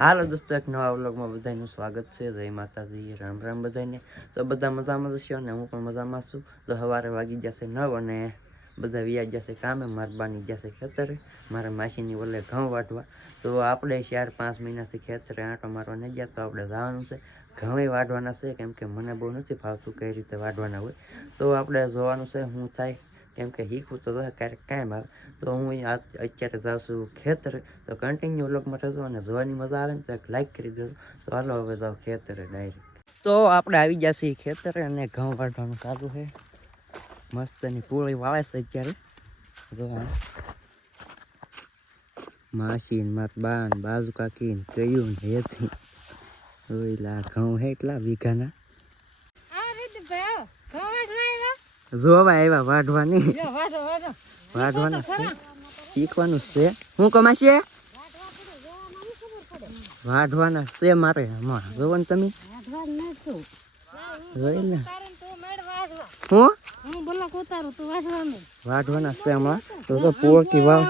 હાલો દોસ્તો, એક નવા વ્લોગમાં બધાનું સ્વાગત છે. જય માતાજી, રામ રામ બધાને. તો બધા મજામાં જ છે અને હું પણ મજામાં છું. તો સવારે વાગી જશે નવ અને બધા વ્યાજ જશે કામે મારબાની જશે ખેતરે, મારા માસીની ઓલે ઘઉં વાટવા. તો આપણે ચાર પાંચ મહિનાથી ખેતરે આંટો મારવા નહીં ગયા, તો આપણે જવાનું છે. ઘઉં વાઢવાના છે, કેમ કે મને બહુ નથી ફાવતું કઈ રીતે વાઢવાના હોય. તો આપણે જોવાનું છે શું થાય કેમ કે શીખવું તો થાય ક્યારેક કાંઈ આવે તો હું આ અત્યારે જાઉં છું ખેતરે. તો કન્ટિન્યુ વ્લોગમાં રહેજો અને જોવાની મજા આવે ને તો એક લાઈક કરી દેજો. તો હાલો, હવે જાઉં ખેતરે ડાયરેક્ટ તો આપણે આવી ગયા છીએ ખેતરે અને ઘઉં વાઢવાનું ચાલુ છે. મસ્તની પૂળી વાળે છે અત્યારે. જો આ. માસી ને મારા બા ને બાજુ કાકી ને કયું ને હેથી ઓઈલા ઘઉં હે એટલા વીઘાના? જોવા આવ્યા વાઢવાની. વાઢવાના. શીખવાનું છે. હું કમાશે? વાઢવાના છે મારે આમાં જોવો ને તમે. જોઈ ને. હું? વાઢવાના. છે તો તો પોળકી વાવ.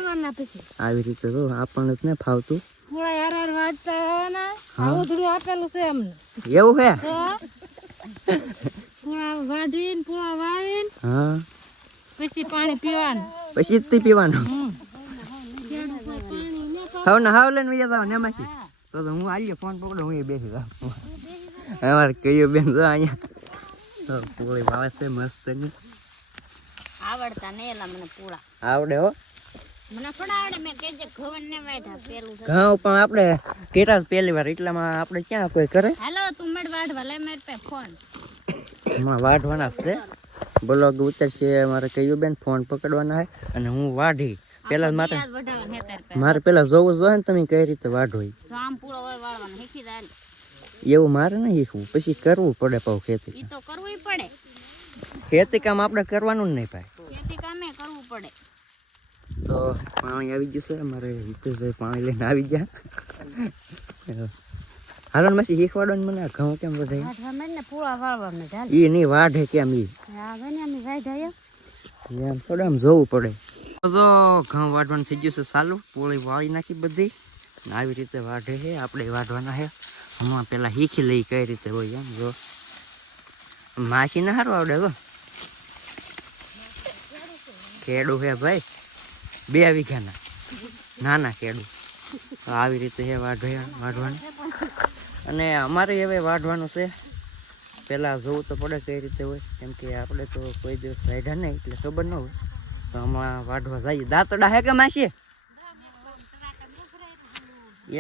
આવી રીતે તો આપણને જ ને ફાવતું. છે એવું હે? વાઢીને પૂળા વાવીને હા. પછી પાણી પીવાનું. પછી જ પીવાનું. ન. હાવ ને હાવ લઈને બીજા જાવ ને માસી તો તો હું આવીએ ફોન પકડો હું એ બેસી જાઉં. અમારે કયો બેન જો અહીંયા. તો પોળી વાવે છે મસ્ત ને આવડતા નહીં એલા મને પૂળા. આવડે હો. મને થોડા આવડે મેં કેજે ને પેલું ઘઉં પણ આપણે કેટા પહેલી વાર એટલામાં આપણે ક્યાં કોઈ કરે? હાલો તું વાઢવા લે મેળ પે ફોન. હમણાં વાઢવાના છે. બ્લોગ ઉતરશે મારે કયું બેન ફોન પકડવાના છે અને હું વાઢી. પેલા મારે હે મારે પેલા જોવું જોઈએ ને તમે કઈ રીતે વાઢો એવું મારે નહીં શીખવું પછી કરવું પડે પાઉ ખેતી તો કરવું પડે. ખેતી કામ આપણે કરવાનું જ નહીં ભાઈ. ખેતી કામે કરવું પડે. તો પાણી આવી ગયું છે મારે હિતેશભાઈ પાણી લઈને આવી ગયા. હાલો પછી શીખવાડો ને મને ઘઉં કેમ બધા વાઢવા ને પૂળા વાળવા ઈ વાઢે કેમ ઈ? હા બને અમે વાઢાયો એમ થોડું આમ જોવું પડે. જો ઘઉં વાઢવાનું થઈ ગયું છે સાલું પોળી વાળી નાખી બધી. ને આવી રીતે વાઢે છે. આપણે વાઢવાના છે. હમણાં પેલા શીખી લઈ કઈ રીતે હોય એમ જો. માસી ના સારું આવડે તો ખેડું છે ભાઈ. બે વીઘાના. નાના ખેડું આવી રીતે હે વાઢે વાઢવાનું. અને અમારે હવે વાઢવાનું છે. પહેલાં જોવું તો પડે કઈ રીતે હોય. કેમ કે આપણે તો કોઈ દિવસ વાઢ્યા નહીં, એટલે ખબર ન હોય. તો હમણાં વાઢવા જઈએ. દાંતડા હે કે માસી?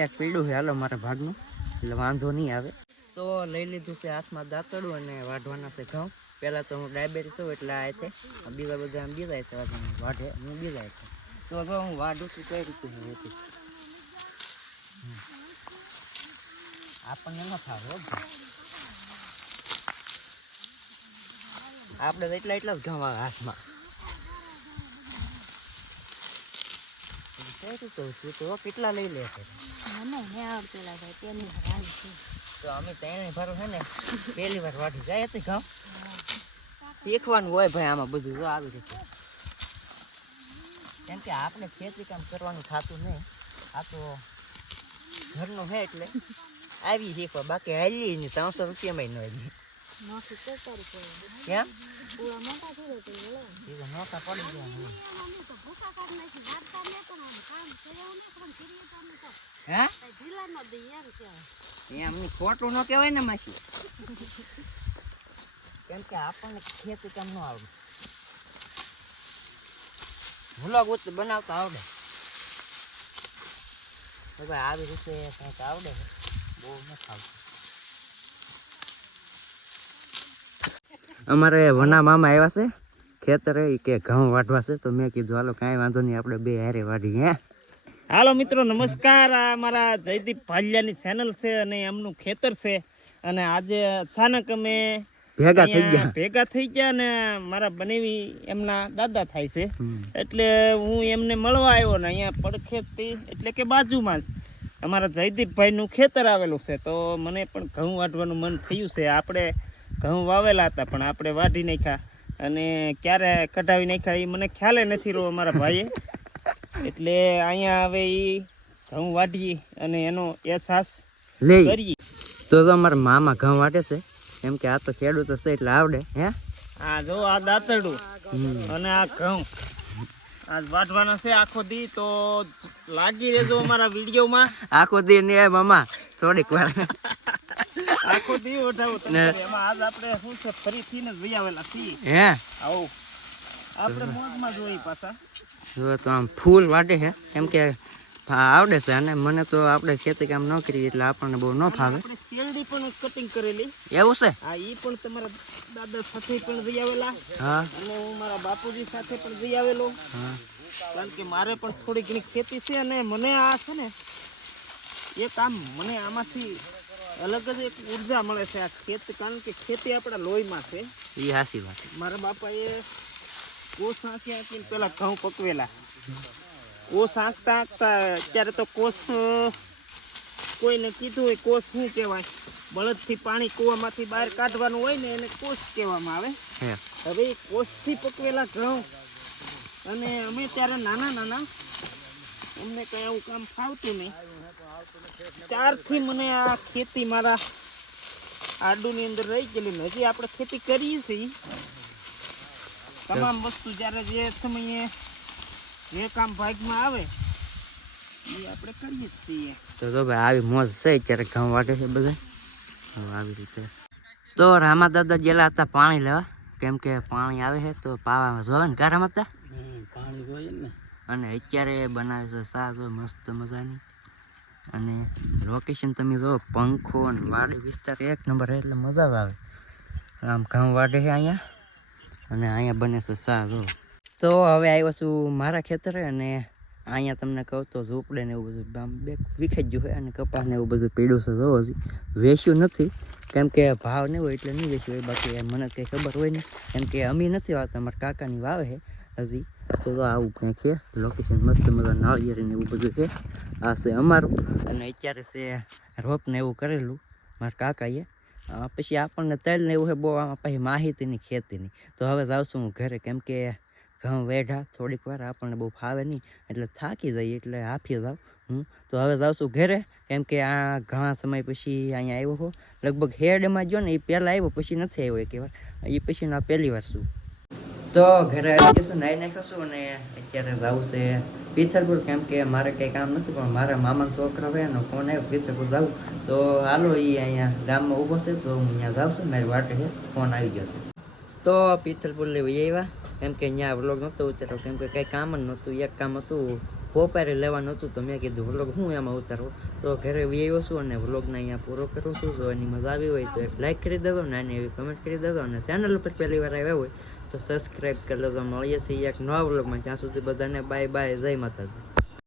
એક પીડું છે. હાલો મારા ભાગનું. એટલે વાંધો નહીં આવે. તો લઈ લીધું છે હાથમાં દાંતડું અને વાઢવાના છે ઘઉં. પહેલાં તો હું ડાયબેટીસ હોઉં એટલે આ છે બીજા બધા આમ બીજા છે. વાઢે, હું બીજા છે. તો હવે હું વાઢું છું કઈ રીતે? આપણને ન ફાવે આપણે એટલા એટલા જ ઘઉં હાથમાં. તું? કેટલા લઈ લે છે? તો અમે ત્રણે ભરો છે ને પહેલી વાર વાટી જાય હતી ઘઉં. શીખવાનું હોય ભાઈ આમાં બધું જો આવી રીતે. કેમ કે આપણે ખેતી કામ કરવાનું થતું નહીં. આ તો ઘરનું છે એટલે. આવી શીખવા બાકી હાલી ને ત્રણસો રૂપિયામાં ન નોખી કેમ નોખા પડી ગયા નો એમ કહેવાય એમ નહીં ખોટું ન કહેવાય ને માસી કેમ કે આપણને ખેતી કામ ન આવડે ભૂલા ગુત બનાવતા આવડે ભાઈ આવી રીતે કંઈક આવડે અમારે વના મામા આવ્યા છે. ખેતરે કે ઘઉં વાઢવા છે. તો મેં કીધું હાલો કાંઈ વાંધો નહીં આપણે બે હારે વાઢી હે. હાલો મિત્રો નમસ્કાર. આ અમારા જયદીપ ભાલિયાની ચેનલ છે અને એમનું ખેતર છે. અને આજે અચાનક અમે ભેગા થઈ ગયા. ભેગા થઈ ગયા ને મારા બનેવી એમના દાદા થાય છે. એટલે હું એમને મળવા આવ્યો ને અહીંયા પડખેથી એટલે કે બાજુમાં જ. અમારા જયદીપભાઈનું ખેતર આવેલું છે તો મને પણ ઘઉં વાઢવાનું મન થયું છે. આપણે ઘઉં વાવેલા હતા પણ આપણે વાઢી નાખ્યા અને ક્યારે કઢાવી નાખ્યા એ મને ખ્યાલે નથી રહ્યો અમારા ભાઈએ. એટલે અહીંયા હવે એ ઘઉં વાઢીએ અને એનો અહેસાસ કરીએ. તો અમારા મામા ઘઉં વાટે છે એમ કે આ તો ખેડૂત છે એટલે આવડે હે? આ જો આ દાંતરડું અને આ ઘઉં. આજ વાઢવાના છે આખો દી તો લાગી રહેજો અમારા વિડીયોમાં. આખો દી ને મામા થોડીક વાર. આખો દી ઓઢાવો તમે એમાં આજ આપણે શું છે ફરીથી ને જઈ આવેલા છીએ. હે? આવો. આપણે મોજમાં જોઈએ પાછા. જો તો આમ ફૂલ વાટે છે એમ કે આવડે છે. અને મને તો આપણે ખેતી કામ ન કરીએ એટલે આપણને બહુ ન ફાવે. શેરડી પણ કટિંગ કરેલી. એવું છે? હા ઈ પણ તમારા દાદા સાથે પણ જઈ આવેલા. હા. અને હું મારા બાપુજી સાથે પણ જઈ આવેલો. હા. કારણ કે મારે પણ થોડી ઘણી ખેતી છે અને મને આ છે ને એક આમ મને આમાંથી અલગ જ એક ઊર્જા મળે છે આ ખેત કારણ કે ખેતી આપણા લોહીમાં છે. એ હાસી વાત. મારા બાપાએ કોસ આંખી આંખીને પેલા ઘઉં પકવેલા. કોસ આંકતા આંકતા અત્યારે તો કોષ કોઈને કીધું હોય કોષ શું કહેવાય? બળદથી પાણી કૂવામાંથી બહાર કાઢવાનું હોય ને એને કોષ કહેવામાં આવે. હવે એ કોષથી પકવેલા ઘઉં. અને અમે ત્યારે નાના નાના અમને કંઈ એવું કામ ફાવતું નહીં. ત્યારથી મને આ ખેતી મારા આડુની અંદર રહી ગયેલી ને હજી આપણે ખેતી કરીએ છીએ. તમામ વસ્તુ જ્યારે જે સમયે જે કામ ભાગમાં આવે એ આપણે કરીએ જ છીએ. તો જો ભાઈ આવી મોજ છે અત્યારે ઘઉં વાટે છે બધા. હવે આવી રીતે. તો રામા દાદા ગયેલા હતા પાણી લેવા. કેમ કે પાણી આવે છે તો પાવામાં જોવે ને કા હતા. પાણી જોઈએ ને. અને અત્યારે બનાવે છે સા જો મસ્ત મજાની. અને લોકેશન તમે જો પંખો અને વાડી વિસ્તાર એક નંબર એટલે મજા આવે. આમ ઘઉં વાડે છે અહીંયા. અને અહીંયા બને છે સા જો. તો હવે આવ્યો છું મારા ખેતરે અને અહીંયા તમને કહું તો ઝૂંપડે ને એવું બધું આમ બે વિખાઈ ગયું હોય અને કપાસ ને એવું બધું પીડ્યું છે જો હજી. વેચ્યું નથી. કેમ કે ભાવ નહીં હોય એટલે નહીં વેચ્યું. હોય બાકી મને કંઈ ખબર હોય ને કેમ કે અમે નથી વાવતા. અમારા કાકાની વાવે છે હજી. તો આવું કંઈક છે. લોકેશન મસ્ત મજા નાળિયેરી ને એવું બધું છે. આ છે અમારું. અને અત્યારે છે રોપ ને એવું કરેલું મારા કાકાએ. પછી આપણને તેલ ને એવું છે બહુ આમાં પછી માહિતીની ખેતીની. તો હવે જાઉં છું હું ઘરે. કેમ કે ઘઉં વેઢા, થોડીક વાર આપણને બહુ ફાવે નહીં, એટલે થાકી જઈએ, એટલે હાફી જાઉં હું તો હવે જાઉં છું ઘરે, કેમ કે આ ઘણા સમય પછી અહીંયા આવ્યો હો. લગભગ હેડમાં જો ને, એ પહેલાં આવ્યો, પછી નથી આવ્યો એક વાર. એ પછી આ પહેલી વાર છું. તો ઘરે આવી જશું નાઈ નાખ્યો છું અને અત્યારે જવું છે પિથલપુર કેમ કે મારે કંઈ કામ નથી, પણ મારા મામાનો છોકરો છે એનો ફોન આવ્યો પિથલપુર જાઉં. તો હાલો, એ અહીંયા ગામમાં ઊભો છે, તો હું અહીંયા જાઉં છું, મારી વાટે છે ફોન આવી જશે તો પિથલપુર લેવી આવ્યા. કેમ કે અહીંયા વ્લોગ નહોતો ઉતારો કેમ કે કંઈ કામ જ નહોતું. એક કામ હતું કોપારે લેવાનું હતું, તો મેં કીધું વ્લોગ હું એમાં ઉતારો તો ઘરે વી આવ્યો છું અને વ્લોગને અહીંયા પૂરો કરું છું. જો એની મજા આવી હોય તો એક લાઈક કરી દેજો ને એની એવી કમેન્ટ કરી દેજો અને ચેનલ ઉપર પહેલી વાર આવ્યા હોય તો સબસ્ક્રાઈબ કરી લેજો. મળીએ છીએ એક નવા વ્લોગમાં જ્યાં સુધી બધાને બાય બાય જય માતાજી.